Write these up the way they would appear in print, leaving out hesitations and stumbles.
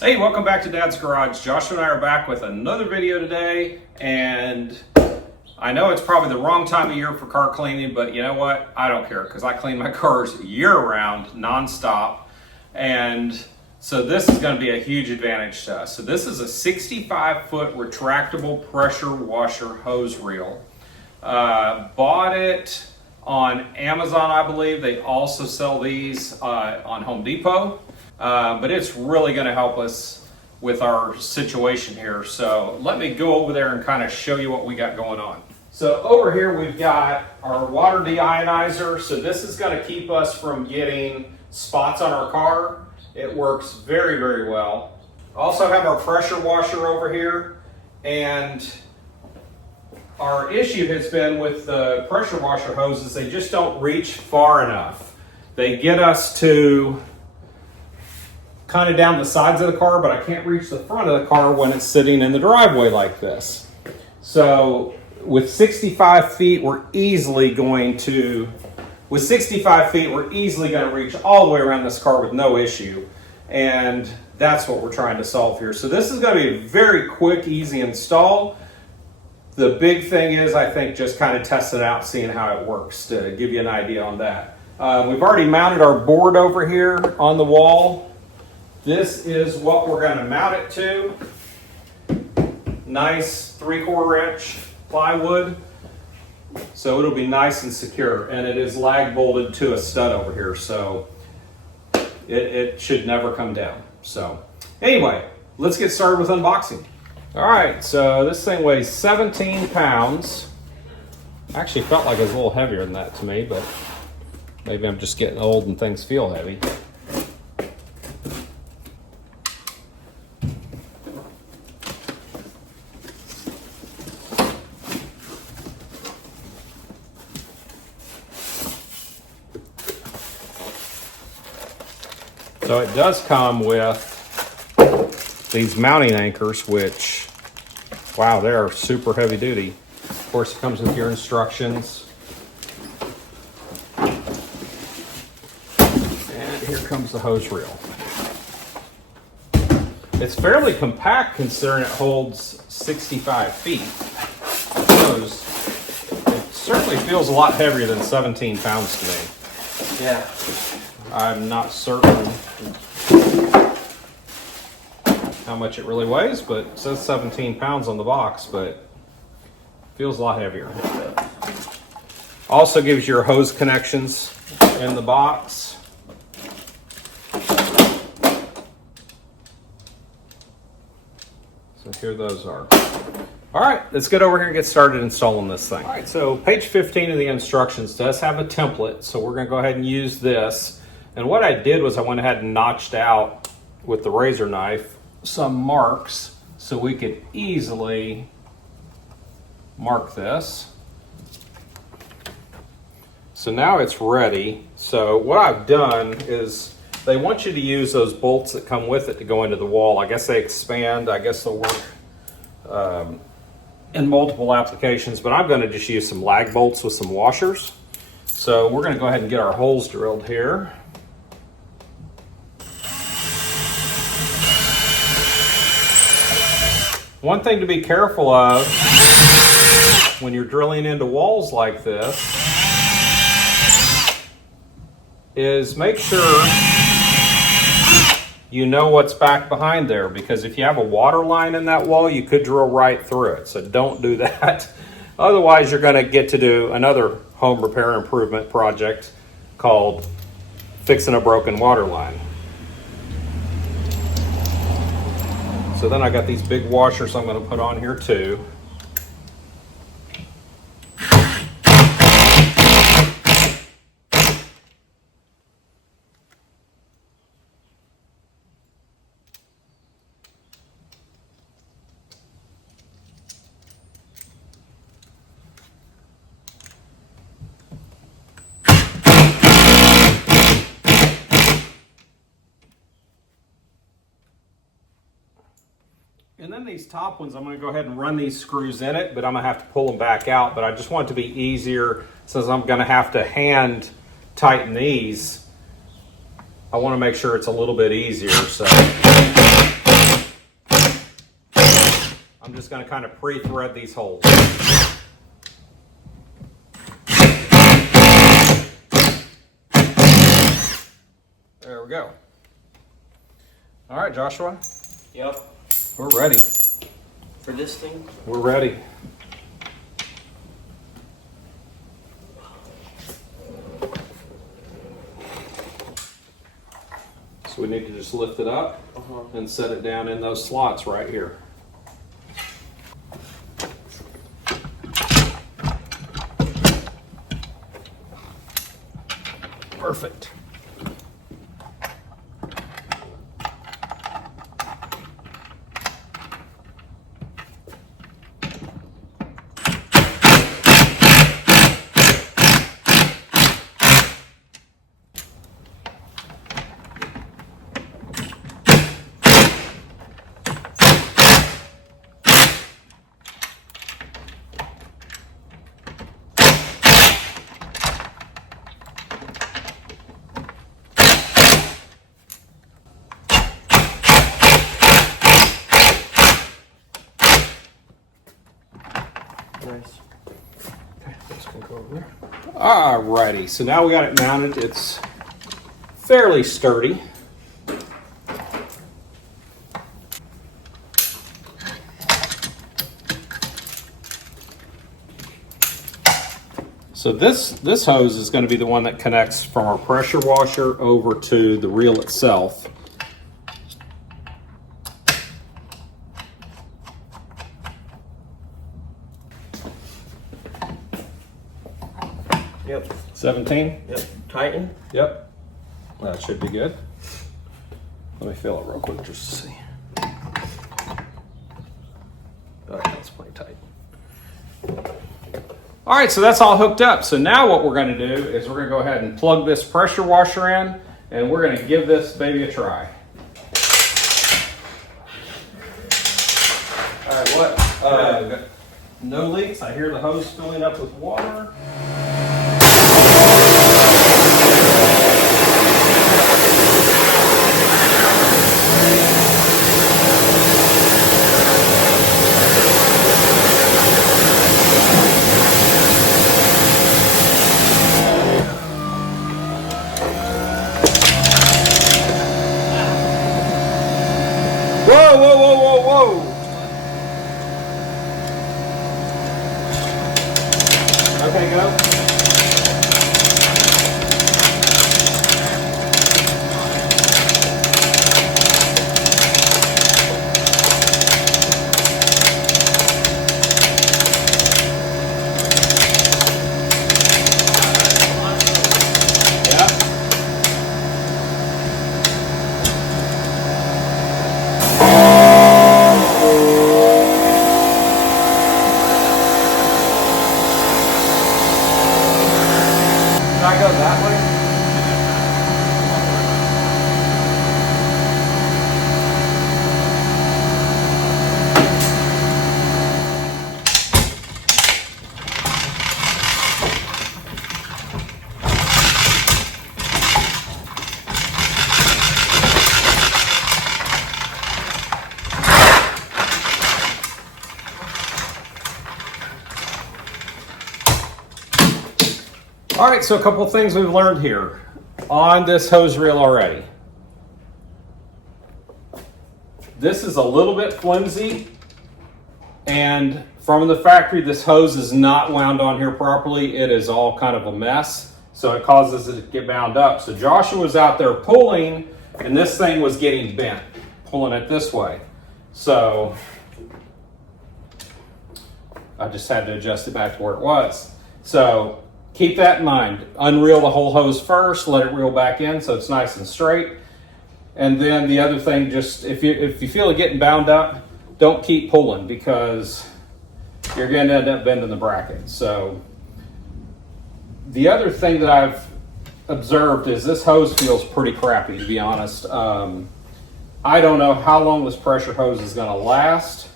Hey, welcome back to Dad's Garage. Joshua and I are back with another video today, and I know it's probably the wrong time of year for car cleaning, but you know what? I don't care because I clean my cars year-round, non-stop, and so this is going to be a huge advantage to us. So this is a 65-foot retractable pressure washer hose reel. Bought it on Amazon, I believe. They also sell these on Home Depot. But it's really going to help us with our situation here. So let me go over there and kind of show you what we got going on. So over here we've got our water deionizer. So this is going to keep us from getting spots on our car. It works very, very well. Also have our pressure washer over here. And our issue has been with the pressure washer hoses, they just don't reach far enough. They get us to kind of down the sides of the car, but I can't reach the front of the car when it's sitting in the driveway like this. So with 65 feet, we're easily going to reach all the way around this car with no issue. And that's what we're trying to solve here. So this is going to be a very quick, easy install. The big thing is, I think, just kind of testing it out, seeing how it works to give you an idea on that. We've already mounted our board over here on the wall. This is what we're going to mount it to. Nice 3/4 inch plywood. So it'll be nice and secure. And it is lag bolted to a stud over here. So it should never come down. So anyway, let's get started with unboxing. All right, so this thing weighs 17 pounds. Actually felt like it was a little heavier than that to me, but maybe I'm just getting old and things feel heavy. So it does come with these mounting anchors, which, wow, they are super heavy duty. Of course, it comes with your instructions. And here comes the hose reel. It's fairly compact considering it holds 65 feet. It certainly feels a lot heavier than 17 pounds to me. Yeah. I'm not certain how much it really weighs, but it says 17 pounds on the box, but feels a lot heavier. Also gives you your hose connections in the box. So here those are. All right, let's get over here and get started installing this thing. All right, so page 15 of the instructions does have a template, so we're gonna go ahead and use this. And what I did was I went ahead and notched out with the razor knife some marks so we could easily mark this. So now it's ready. So what I've done is they want you to use those bolts that come with it to go into the wall. I guess they expand. I guess they'll work in multiple applications, but I'm going to just use some lag bolts with some washers. So we're going to go ahead and get our holes drilled here. One thing to be careful of when you're drilling into walls like this is make sure you know what's back behind there, because if you have a water line in that wall, you could drill right through it. So don't do that. Otherwise, you're going to get to do another home repair improvement project called fixing a broken water line. So then I got these big washers I'm going to put on here too. And then these top ones, I'm going to go ahead and run these screws in it, but I'm going to have to pull them back out. But I just want it to be easier, since I'm going to have to hand tighten these. I want to make sure it's a little bit easier. So I'm just going to kind of pre-thread these holes. There we go. All right, Joshua. Yep. We're ready. For this thing? We're ready. So we need to just lift it up and set it down in those slots right here. Perfect. Nice. Okay, this can go over there. Alrighty, so now we got it mounted. It's fairly sturdy. So this hose is going to be the one that connects from our pressure washer over to the reel itself. Yep. 17? Yep. Tighten. Yep. That should be good. Let me feel it real quick just to see. Alright, that's pretty tight. Alright, so that's all hooked up. So now what we're going to do is we're going to go ahead and plug this pressure washer in, and we're going to give this baby a try. Alright, what? No leaks. I hear the hose filling up with water. Whoa, whoa, whoa, whoa, whoa! Okay, go. Yeah. Should I go that way? All right, so a couple of things we've learned here on this hose reel already. This is a little bit flimsy, and from the factory, this hose is not wound on here properly. It is all kind of a mess, so it causes it to get bound up. So Joshua was out there pulling, and this thing was getting bent, pulling it this way. So I just had to adjust it back to where it was. So keep that in mind. Unreel the whole hose first, let it reel back in so it's nice and straight. And then the other thing, just if you feel it getting bound up, don't keep pulling because you're going to end up bending the bracket. So the other thing that I've observed is this hose feels pretty crappy, to be honest. I don't know how long this pressure hose is going to last.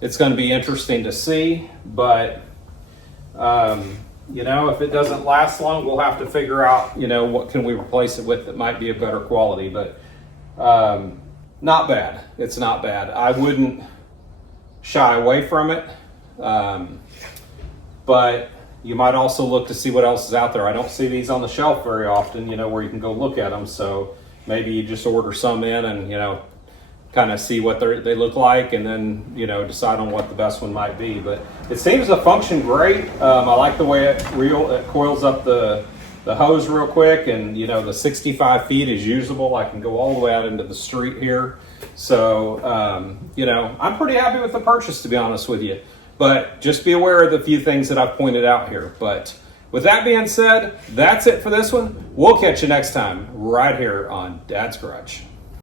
It's going to be interesting to see, but you know, if it doesn't last long, we'll have to figure out, you know, what can we replace it with that might be of better quality. But not bad. It's not bad. I wouldn't shy away from it. But you might also look to see what else is out there. I don't see these on the shelf very often, you know, where you can go look at them. So maybe you just order some in and, you know, kind of see what they look like, and then, you know, decide on what the best one might be. But it seems to function great. I like the way it coils up the hose real quick, and, you know, the 65 feet is usable. I can go all the way out into the street here. So, you know, I'm pretty happy with the purchase, to be honest with you. But just be aware of the few things that I've pointed out here. But with that being said, that's it for this one. We'll catch you next time right here on Dad's Garage.